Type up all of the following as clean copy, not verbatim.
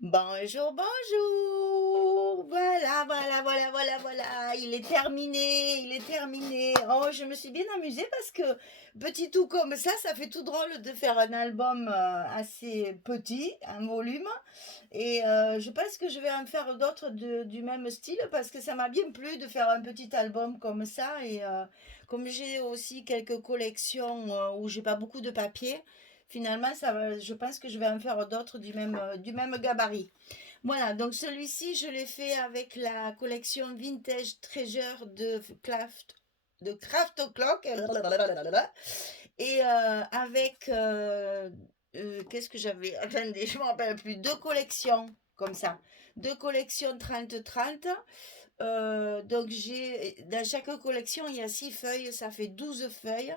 Bonjour, bonjour. Voilà. Il est terminé, il est terminé. Oh, je me suis bien amusée parce que petit tout comme ça fait tout drôle de faire un album assez petit, un volume. Et je pense que je vais en faire d'autres du même style parce que ça m'a bien plu de faire un petit album comme ça. Et comme j'ai aussi quelques collections où j'ai pas beaucoup de papier, finalement, je pense que je vais en faire d'autres du même gabarit. Voilà, donc celui-ci, je l'ai fait avec la collection Vintage Treasure de Craft O'Clock. Et avec, qu'est-ce que j'avais? Attendez, je ne me rappelle plus. Deux collections comme ça. Deux collections 30-30. Donc dans chaque collection, il y a 6 feuilles, ça fait 12 feuilles.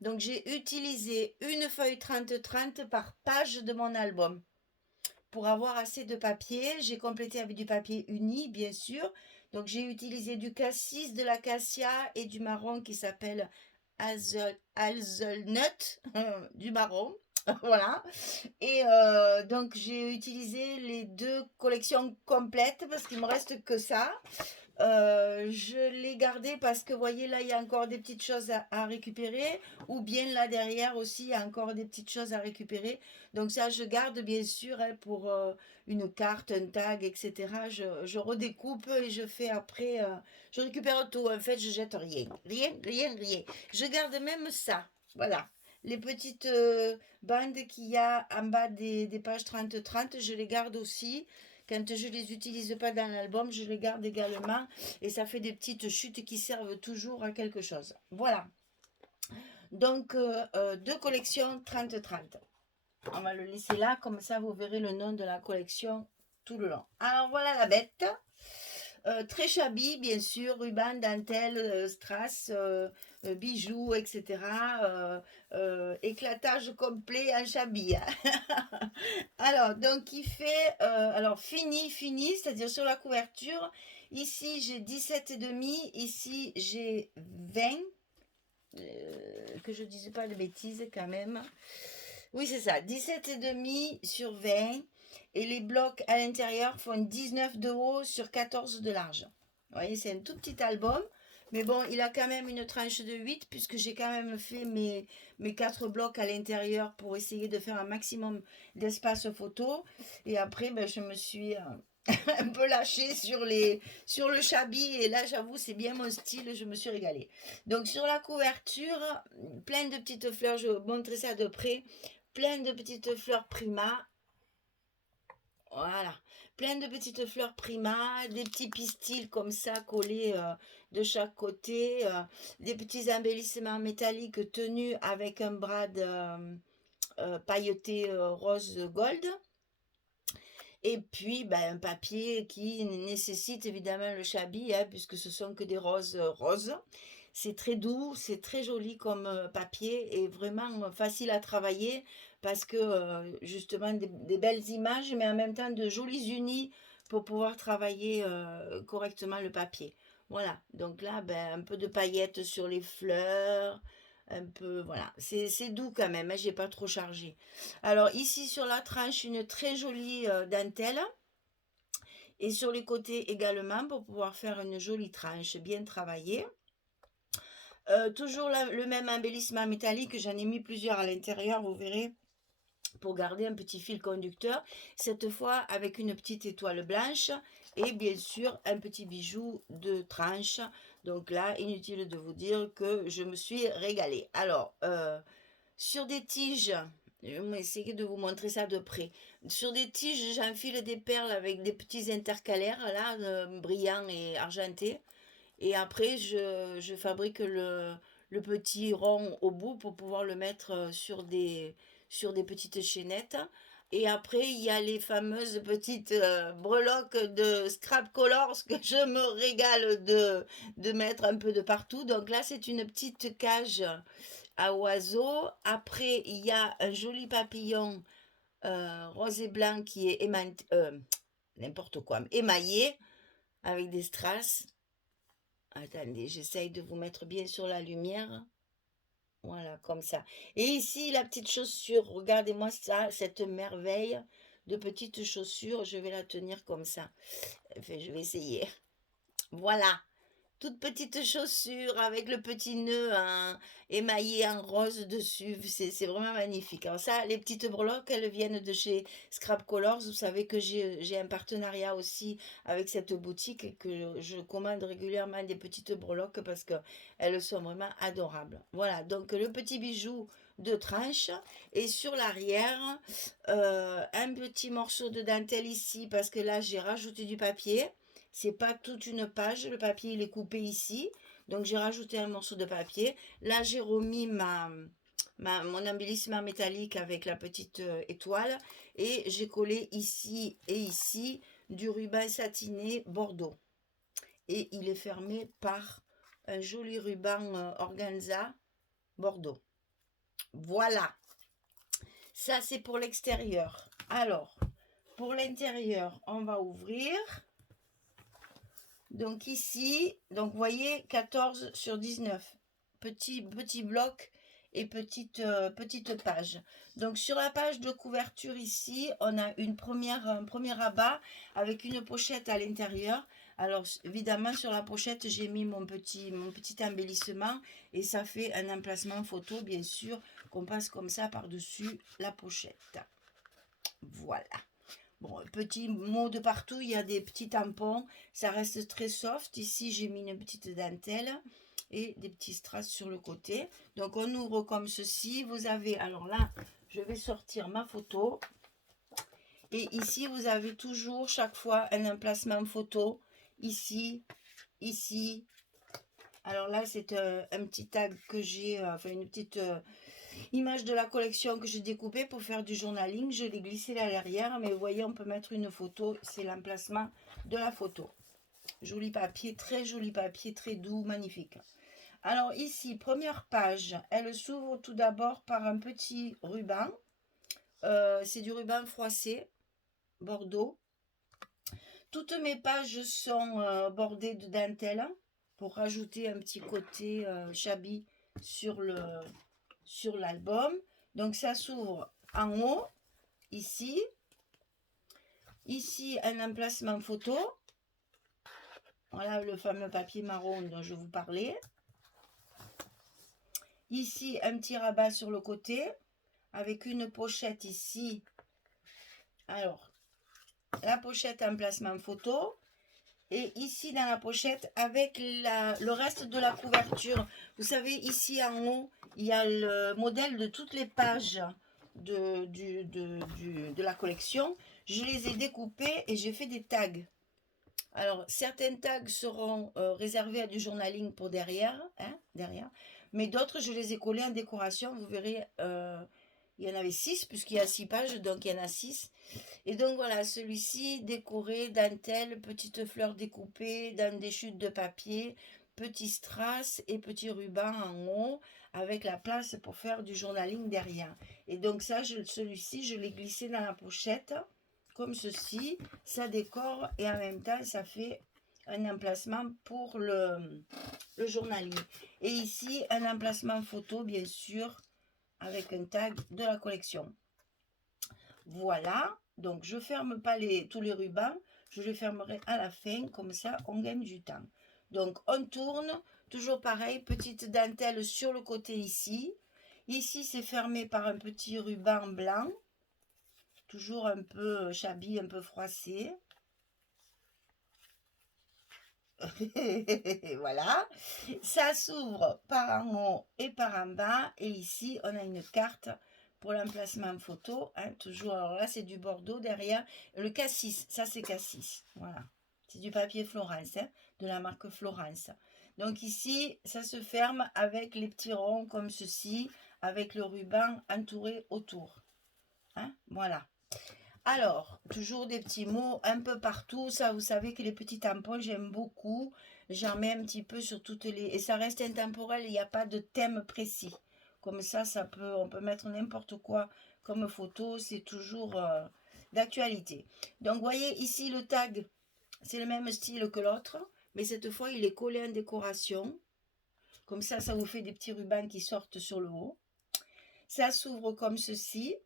Donc j'ai utilisé une feuille 30-30 par page de mon album. Pour avoir assez de papier, j'ai complété avec du papier uni, bien sûr. Donc j'ai utilisé du cassis, de l'acacia et du marron qui s'appelle hazelnut, du marron. Voilà. Et donc j'ai utilisé les deux collections complètes parce qu'il me reste que ça. Je l'ai gardé parce que, vous voyez, là, il y a encore des petites choses à récupérer. Ou bien là derrière aussi, il y a encore des petites choses à récupérer. Donc ça, je garde bien sûr hein, pour une carte, un tag, etc. Je redécoupe et je fais après. Je récupère tout. En fait, je jette rien. Rien. Je garde même ça. Voilà. Les petites bandes qu'il y a en bas des pages 30-30, je les garde aussi. Quand je ne les utilise pas dans l'album, je les garde également et ça fait des petites chutes qui servent toujours à quelque chose. Voilà. Donc, deux collections 30-30. On va le laisser là, comme ça vous verrez le nom de la collection tout le long. Alors voilà la bête. Très shabby, bien sûr, ruban, dentelle, strass, bijoux, etc. Éclatage complet en shabby. Alors, donc il fait, alors fini, c'est-à-dire sur la couverture. Ici j'ai 17,5, ici j'ai 20. Que je ne dise pas de bêtises quand même. Oui, c'est ça, 17,5 sur 20. Et les blocs à l'intérieur font 19 de haut sur 14 de large. Vous voyez, c'est un tout petit album. Mais bon, il a quand même une tranche de 8 puisque j'ai quand même fait mes 4 blocs à l'intérieur pour essayer de faire un maximum d'espace photo. Et après, ben, je me suis un peu lâchée sur le chabi. Et là, j'avoue, c'est bien mon style. Je me suis régalée. Donc, sur la couverture, plein de petites fleurs. Je vais vous montrer ça de près. Plein de petites fleurs Prima. Voilà, plein de petites fleurs Prima, des petits pistils comme ça collés de chaque côté, des petits embellissements métalliques tenus avec un brad pailleté rose gold. Et puis ben, un papier qui nécessite évidemment le chabi, hein, puisque ce sont que des roses roses. C'est très doux, c'est très joli comme papier et vraiment facile à travailler parce que justement des belles images, mais en même temps de jolis unis pour pouvoir travailler correctement le papier. Voilà, donc là, ben, un peu de paillettes sur les fleurs, un peu, voilà, c'est doux quand même, hein, j'ai pas trop chargé. Alors ici sur la tranche, une très jolie dentelle et sur les côtés également pour pouvoir faire une jolie tranche bien travaillée. Toujours le même embellissement métallique, j'en ai mis plusieurs à l'intérieur, vous verrez, pour garder un petit fil conducteur, cette fois avec une petite étoile blanche et bien sûr un petit bijou de tranche. Donc là, inutile de vous dire que je me suis régalée. Alors, sur des tiges, je vais essayer de vous montrer ça de près. Sur des tiges, j'enfile des perles avec des petits intercalaires, là, brillants et argentés. Et après, je fabrique le petit rond au bout pour pouvoir le mettre sur des petites chaînettes. Et après, il y a les fameuses petites breloques de Scrap Colors que je me régale de mettre un peu de partout. Donc là, c'est une petite cage à oiseaux. Après, il y a un joli papillon rose et blanc qui est n'importe quoi, émaillé avec des strass. Attendez, j'essaye de vous mettre bien sur la lumière. Voilà, comme ça. Et ici, la petite chaussure. Regardez-moi ça, cette merveille de petites chaussures. Je vais la tenir comme ça. Enfin, je vais essayer. Voilà. Toute petite chaussure avec le petit nœud émaillé en rose dessus. C'est vraiment magnifique. Alors ça, les petites breloques, elles viennent de chez Scrap Colors. Vous savez que j'ai un partenariat aussi avec cette boutique et que je commande régulièrement des petites breloques parce que elles sont vraiment adorables. Voilà, donc le petit bijou de tranche et sur l'arrière, un petit morceau de dentelle ici parce que là, j'ai rajouté du papier. C'est pas toute une page, le papier il est coupé ici, donc j'ai rajouté un morceau de papier. Là j'ai remis mon embellissement métallique avec la petite étoile et j'ai collé ici et ici du ruban satiné bordeaux. Et il est fermé par un joli ruban organza bordeaux. Voilà, ça c'est pour l'extérieur. Alors, pour l'intérieur, on va ouvrir. Donc ici, donc vous voyez 14 sur 19, petit bloc et petite page. Donc sur la page de couverture ici, on a un premier rabat avec une pochette à l'intérieur. Alors évidemment sur la pochette j'ai mis mon petit embellissement et ça fait un emplacement photo bien sûr qu'on passe comme ça par-dessus la pochette. Voilà. Bon, petit mot de partout, il y a des petits tampons, ça reste très soft. Ici, j'ai mis une petite dentelle et des petits strass sur le côté. Donc, on ouvre comme ceci. Vous avez, alors là, je vais sortir ma photo. Et ici, vous avez toujours, chaque fois, un emplacement photo. Ici, ici. Alors là, c'est un petit tag que j'ai, enfin une petite... image de la collection que j'ai découpée pour faire du journaling. Je l'ai glissé là derrière, mais vous voyez, on peut mettre une photo. C'est l'emplacement de la photo. Joli papier, très doux, magnifique. Alors ici, première page, elle s'ouvre tout d'abord par un petit ruban. C'est du ruban froissé, bordeaux. Toutes mes pages sont bordées de dentelle pour rajouter un petit côté shabby sur l'album. Donc ça s'ouvre en haut, ici. Ici, un emplacement photo. Voilà le fameux papier marron dont je vous parlais. Ici, un petit rabat sur le côté avec une pochette ici. Alors, la pochette emplacement photo. Et ici, dans la pochette, avec le reste de la couverture. Vous savez, ici en haut, il y a le modèle de toutes les pages de la collection. Je les ai découpés et j'ai fait des tags. Alors, certains tags seront réservés à du journaling pour derrière, mais d'autres, je les ai collés en décoration. Vous verrez, il y en avait 6, puisqu'il y a 6 pages, donc il y en a 6. Et donc voilà, celui-ci, décoré, dentelle, petites fleurs découpées dans des chutes de papier, petits strass et petits rubans en haut, avec la place pour faire du journaling derrière. Et donc ça, celui-ci, je l'ai glissé dans la pochette, comme ceci. Ça décore et en même temps, ça fait un emplacement pour le journaling. Et ici, un emplacement photo, bien sûr, avec un tag de la collection. Voilà, donc je ferme pas tous les rubans, je les fermerai à la fin, comme ça on gagne du temps. Donc on tourne, toujours pareil, petite dentelle sur le côté ici. Ici c'est fermé par un petit ruban blanc, toujours un peu shabby, un peu froissé. Voilà, ça s'ouvre par en haut et par en bas, et ici on a une carte pour l'emplacement photo, toujours. Alors là c'est du bordeaux derrière, le cassis, ça c'est cassis, voilà, c'est du papier Florence, de la marque Florence. Donc ici ça se ferme avec les petits ronds comme ceci, avec le ruban entouré autour, voilà. Alors, toujours des petits mots un peu partout. Ça, vous savez que les petits tampons, j'aime beaucoup. J'en mets un petit peu sur toutes les... Et ça reste intemporel, il n'y a pas de thème précis. Comme ça, on peut mettre n'importe quoi comme photo. C'est toujours d'actualité. Donc, vous voyez ici le tag. C'est le même style que l'autre. Mais cette fois, il est collé en décoration. Comme ça vous fait des petits rubans qui sortent sur le haut. Ça s'ouvre comme ceci.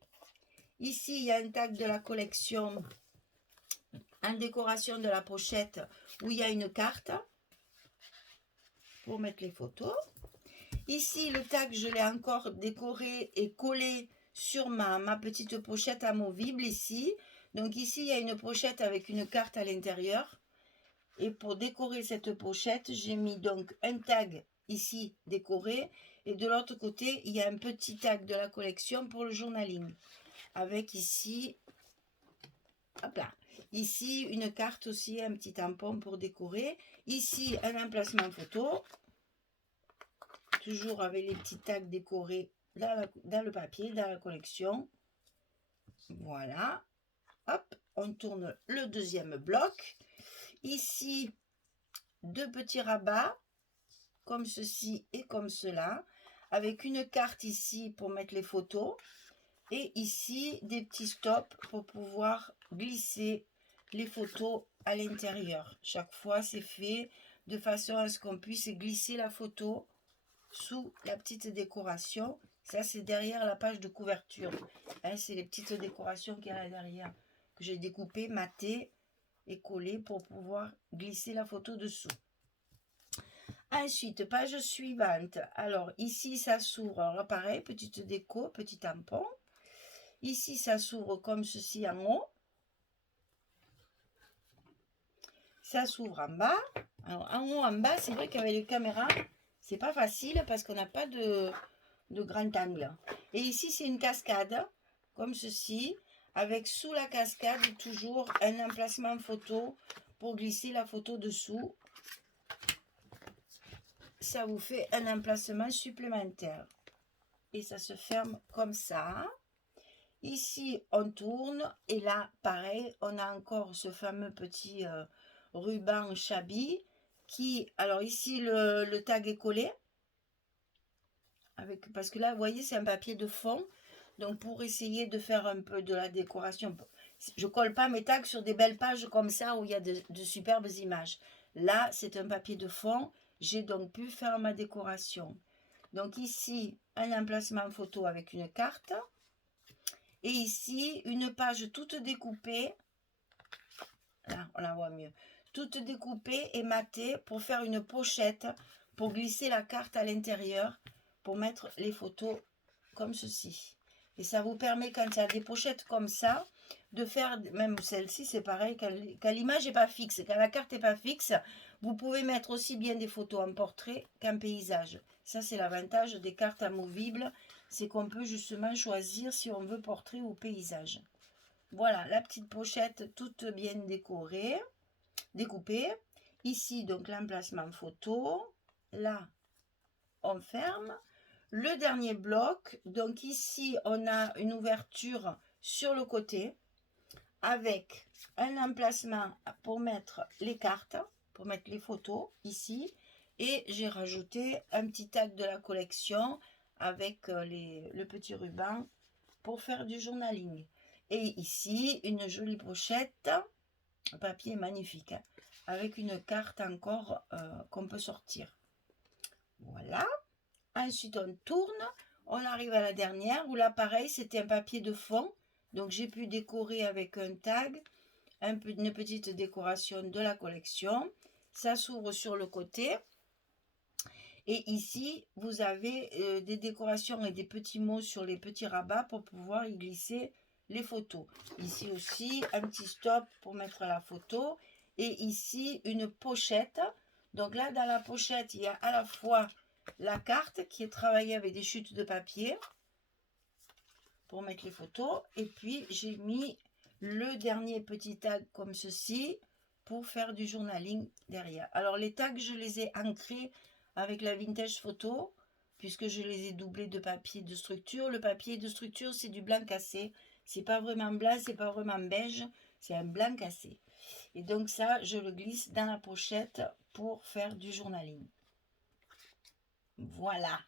Ici, il y a un tag de la collection en décoration de la pochette où il y a une carte pour mettre les photos. Ici, le tag, je l'ai encore décoré et collé sur ma petite pochette amovible ici. Donc ici, il y a une pochette avec une carte à l'intérieur. Et pour décorer cette pochette, j'ai mis donc un tag ici décoré. Et de l'autre côté, il y a un petit tag de la collection pour le journaling. Avec ici, hop là, ici une carte aussi, un petit tampon pour décorer. Ici, un emplacement photo. Toujours avec les petits tags décorés dans le papier, dans la collection. Voilà. Hop, on tourne le deuxième bloc. Ici, deux petits rabats, comme ceci et comme cela, avec une carte ici pour mettre les photos. Et ici, des petits stops pour pouvoir glisser les photos à l'intérieur. Chaque fois, c'est fait de façon à ce qu'on puisse glisser la photo sous la petite décoration. Ça, c'est derrière la page de couverture. Hein, c'est les petites décorations qu'il y a là derrière, que j'ai découpées, matées et collées pour pouvoir glisser la photo dessous. Ensuite, page suivante. Alors, ici, ça s'ouvre. Alors, pareil, petite déco, petit tampon. Ici, ça s'ouvre comme ceci en haut. Ça s'ouvre en bas. Alors, en haut, en bas, c'est vrai qu'avec les caméras, c'est pas facile parce qu'on n'a pas de grand angle. Et ici, c'est une cascade, comme ceci, avec sous la cascade, toujours un emplacement photo pour glisser la photo dessous. Ça vous fait un emplacement supplémentaire. Et ça se ferme comme ça. Ici, on tourne. Et là, pareil, on a encore ce fameux petit ruban Chabi qui... Alors ici, le tag est collé. Parce que là, vous voyez, c'est un papier de fond. Donc, pour essayer de faire un peu de la décoration, je colle pas mes tags sur des belles pages comme ça où il y a de superbes images. Là, c'est un papier de fond. J'ai donc pu faire ma décoration. Donc ici, un emplacement photo avec une carte. Et ici, une page toute découpée. Là, on la voit mieux. Toute découpée et matée pour faire une pochette, pour glisser la carte à l'intérieur, pour mettre les photos comme ceci. Et ça vous permet, quand il y a des pochettes comme ça, de faire, même celle-ci, c'est pareil, quand l'image n'est pas fixe, quand la carte n'est pas fixe, vous pouvez mettre aussi bien des photos en portrait qu'en paysage. Ça, c'est l'avantage des cartes amovibles, c'est qu'on peut justement choisir si on veut portrait ou paysage. Voilà, la petite pochette toute bien décorée, découpée. Ici, donc, l'emplacement photo. Là, on ferme. Le dernier bloc, donc ici, on a une ouverture sur le côté avec un emplacement pour mettre les cartes, pour mettre les photos ici. Et j'ai rajouté un petit tag de la collection avec le petit ruban pour faire du journaling. Et ici, une jolie pochette, papier magnifique, hein, avec une carte encore qu'on peut sortir. Voilà. Ensuite, on tourne. On arrive à la dernière où là, pareil, c'était un papier de fond. Donc, j'ai pu décorer avec un tag, une petite décoration de la collection. Ça s'ouvre sur le côté. Et ici, vous avez des décorations et des petits mots sur les petits rabats pour pouvoir y glisser les photos. Ici aussi, un petit stop pour mettre la photo. Et ici, une pochette. Donc là, dans la pochette, il y a à la fois la carte qui est travaillée avec des chutes de papier pour mettre les photos. Et puis, j'ai mis le dernier petit tag comme ceci pour faire du journaling derrière. Alors, les tags, je les ai ancrés avec la vintage photo puisque je les ai doublés de papier de structure. Le papier de structure, c'est du blanc cassé. C'est pas vraiment blanc, c'est pas vraiment beige, c'est un blanc cassé. Et donc ça, je le glisse dans la pochette pour faire du journaling. Voilà.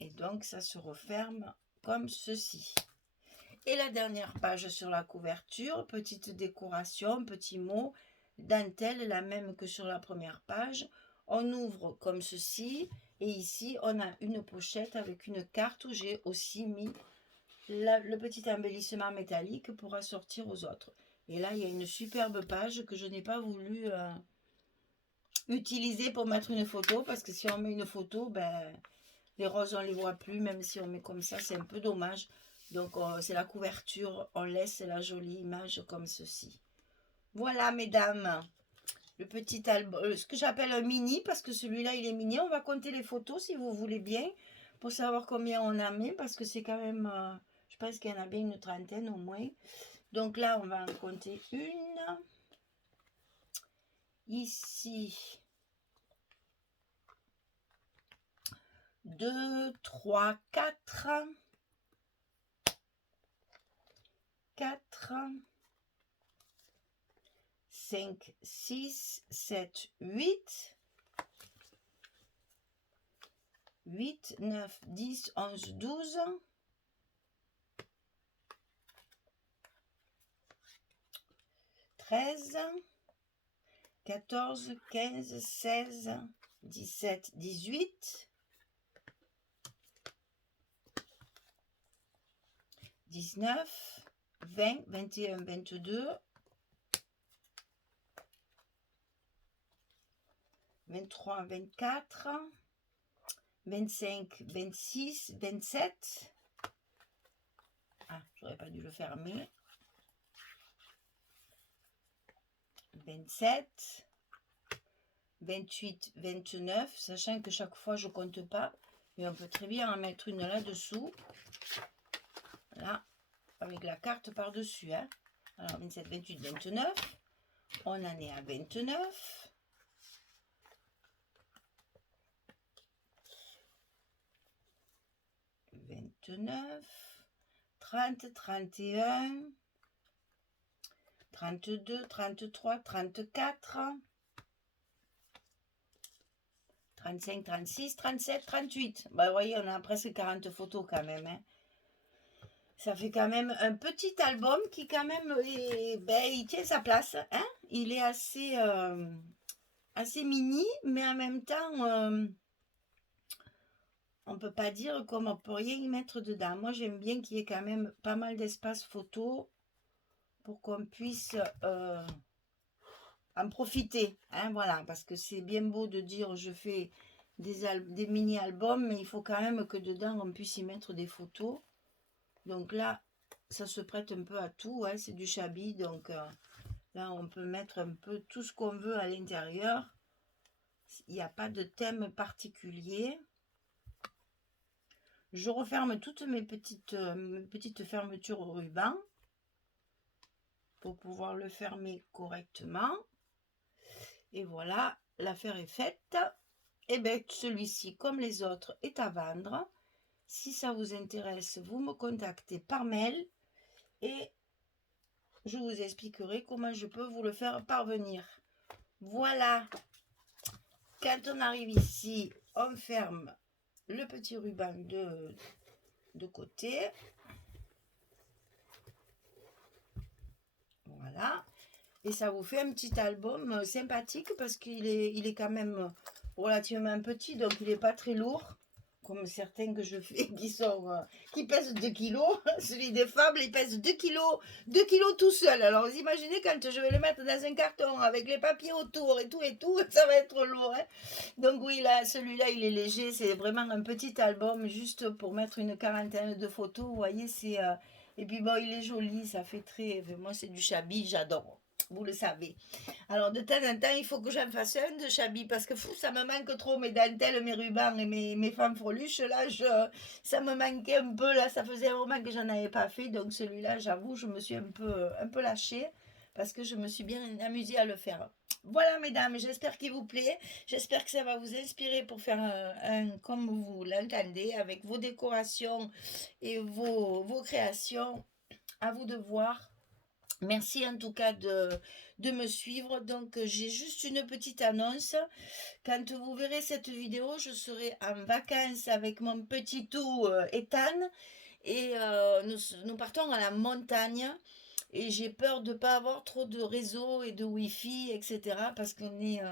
Et donc ça se referme comme ceci. Et la dernière page sur la couverture, petite décoration, petit mot, dentelle, la même que sur la première page. On ouvre comme ceci. Et ici, on a une pochette avec une carte où j'ai aussi mis le petit embellissement métallique pour assortir aux autres. Et là, il y a une superbe page que je n'ai pas voulu utiliser pour mettre une photo. Parce que si on met une photo, ben, les roses, on ne les voit plus. Même si on met comme ça, c'est un peu dommage. Donc, c'est la couverture. On laisse la jolie image comme ceci. Voilà, mesdames. Le petit album, ce que j'appelle un mini, parce que celui-là, il est mini. On va compter les photos, si vous voulez bien, pour savoir combien on a mis, parce que c'est quand même, je pense qu'il y en a bien une trentaine au moins. Donc là, on va en compter une. Ici, 2, 3, 4. 4. 5, 6, 7, 8. 8, 9, 10, 11, 12. 13, 14, 15, 16, 17, 18, 19, 20, 21, 22, 23, 24, 25, 26, 27. Ah, j'aurais pas dû le fermer. 27, 28, 29, sachant que chaque fois je compte pas, mais on peut très bien en mettre une là-dessous. Là, avec la carte par-dessus. Hein. Alors, 27, 28, 29. On en est à 29. 29. 30, 31. 32, 33, 34. 35, 36, 37, 38. Bah, vous voyez, on a presque 40 photos quand même. Hein. Ça fait quand même un petit album qui quand même, il tient sa place. Hein. Il est assez, assez mini, mais en même temps, on ne peut pas dire qu'on ne peut rien y mettre dedans. Moi, j'aime bien qu'il y ait quand même pas mal d'espace photo pour qu'on puisse en profiter. Hein, voilà, parce que c'est bien beau de dire je fais des mini-albums, mais il faut quand même que dedans, on puisse y mettre des photos. Donc là, ça se prête un peu à tout. Hein, c'est du Chabi, donc là, on peut mettre un peu tout ce qu'on veut à l'intérieur. Il n'y a pas de thème particulier. Je referme toutes mes petites fermetures au ruban pour pouvoir le fermer correctement. Et voilà, l'affaire est faite. Et bien, celui-ci, comme les autres, est à vendre. Si ça vous intéresse, vous me contactez par mail et je vous expliquerai comment je peux vous le faire parvenir. Voilà. Quand on arrive ici, on ferme le petit ruban de côté. Voilà. Et ça vous fait un petit album sympathique parce qu'il est quand même relativement petit, donc il n'est pas très lourd, comme certains que je fais qui pèsent 2 kilos. Celui des Fables, il pèse 2 kilos, 2 kilos tout seul. Alors vous imaginez quand je vais le mettre dans un carton avec les papiers autour et tout, ça va être lourd. Hein. Donc oui, là, celui-là, il est léger. C'est vraiment un petit album juste pour mettre une quarantaine de photos. Vous voyez, c'est... et puis bon, il est joli, ça fait très... Moi, c'est du Chabi, j'adore. Vous le savez. Alors, de temps en temps, il faut que j'en fasse un de Chabi parce que fou, ça me manque trop mes dentelles, mes rubans et mes fanfreluches. Là, ça me manquait un peu. Là, ça faisait un moment que j'en avais pas fait. Donc, celui-là, j'avoue, je me suis un peu lâchée parce que je me suis bien amusée à le faire. Voilà, mesdames, j'espère qu'il vous plaît. J'espère que ça va vous inspirer pour faire comme vous l'entendez, avec vos décorations et vos créations. À vous de voir. Merci en tout cas de me suivre. Donc, j'ai juste une petite annonce. Quand vous verrez cette vidéo, je serai en vacances avec mon petit tout Ethan. Et nous partons à la montagne. Et j'ai peur de ne pas avoir trop de réseau et de Wi-Fi, etc. Parce qu'on est...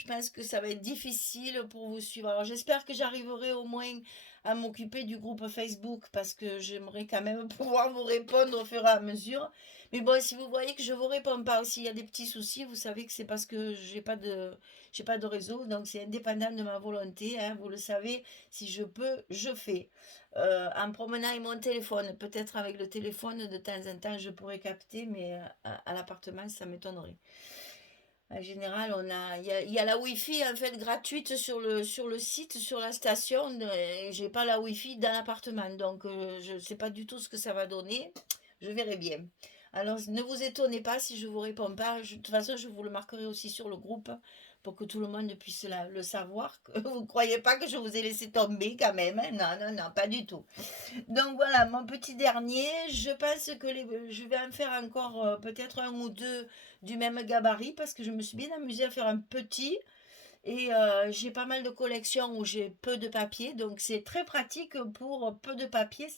je pense que ça va être difficile pour vous suivre. Alors j'espère que j'arriverai au moins à m'occuper du groupe Facebook parce que j'aimerais quand même pouvoir vous répondre au fur et à mesure. Mais bon, si vous voyez que je vous réponds pas, s'il y a des petits soucis, vous savez que c'est parce que j'ai pas de réseau, donc c'est indépendant de ma volonté, hein, vous le savez. Si je peux, je fais. En promenant avec mon téléphone, peut-être avec le téléphone de temps en temps, je pourrais capter, mais à l'appartement, ça m'étonnerait. En général, il y a la Wi-Fi en fait gratuite sur le site, sur la station. Et j'ai pas la Wi-Fi dans l'appartement, donc je sais pas du tout ce que ça va donner. Je verrai bien. Alors ne vous étonnez pas si je vous réponds pas. De toute façon, je vous le marquerai aussi sur le groupe pour que tout le monde puisse le savoir. Vous ne croyez pas que je vous ai laissé tomber quand même, hein? Non, non, non, pas du tout. Donc voilà, mon petit dernier, je pense que je vais en faire encore peut-être un ou deux du même gabarit parce que je me suis bien amusée à faire un petit et j'ai pas mal de collections où j'ai peu de papier, donc c'est très pratique pour peu de papier,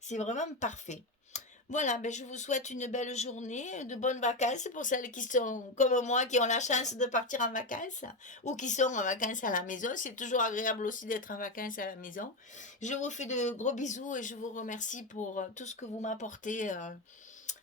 c'est vraiment parfait. Voilà, ben je vous souhaite une belle journée, de bonnes vacances pour celles qui sont comme moi, qui ont la chance de partir en vacances ou qui sont en vacances à la maison. C'est toujours agréable aussi d'être en vacances à la maison. Je vous fais de gros bisous et je vous remercie pour tout ce que vous m'apportez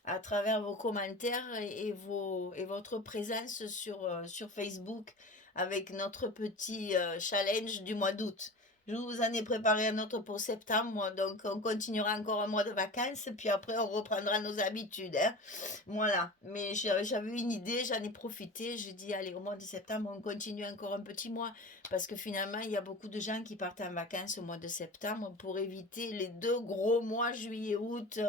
à travers vos commentaires et votre présence sur Facebook avec notre petit challenge du mois d'août. Je vous en ai préparé un autre pour septembre, donc on continuera encore un mois de vacances, puis après on reprendra nos habitudes, hein. Voilà, mais j'avais une idée, j'en ai profité, j'ai dit allez au mois de septembre on continue encore un petit mois, parce que finalement il y a beaucoup de gens qui partent en vacances au mois de septembre pour éviter les deux gros mois juillet-août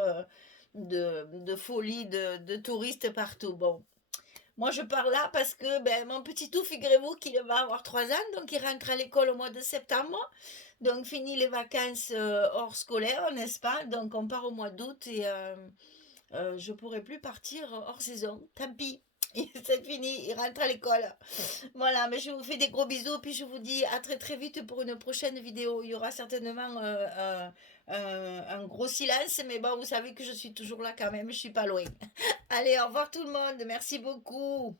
de folie de touristes partout. Bon, moi je pars là parce que ben, mon petit tout, figurez-vous qu'il va avoir 3 ans, donc il rentre à l'école au mois de septembre. Donc fini les vacances hors scolaire, n'est-ce pas? Donc on part au mois d'août et je pourrai plus partir hors saison. Tant pis. C'est fini, il rentre à l'école. Voilà, mais je vous fais des gros bisous, puis je vous dis à très très vite pour une prochaine vidéo. Il y aura certainement un gros silence, mais bon, vous savez que je suis toujours là quand même, je suis pas loin. Allez, au revoir tout le monde, merci beaucoup.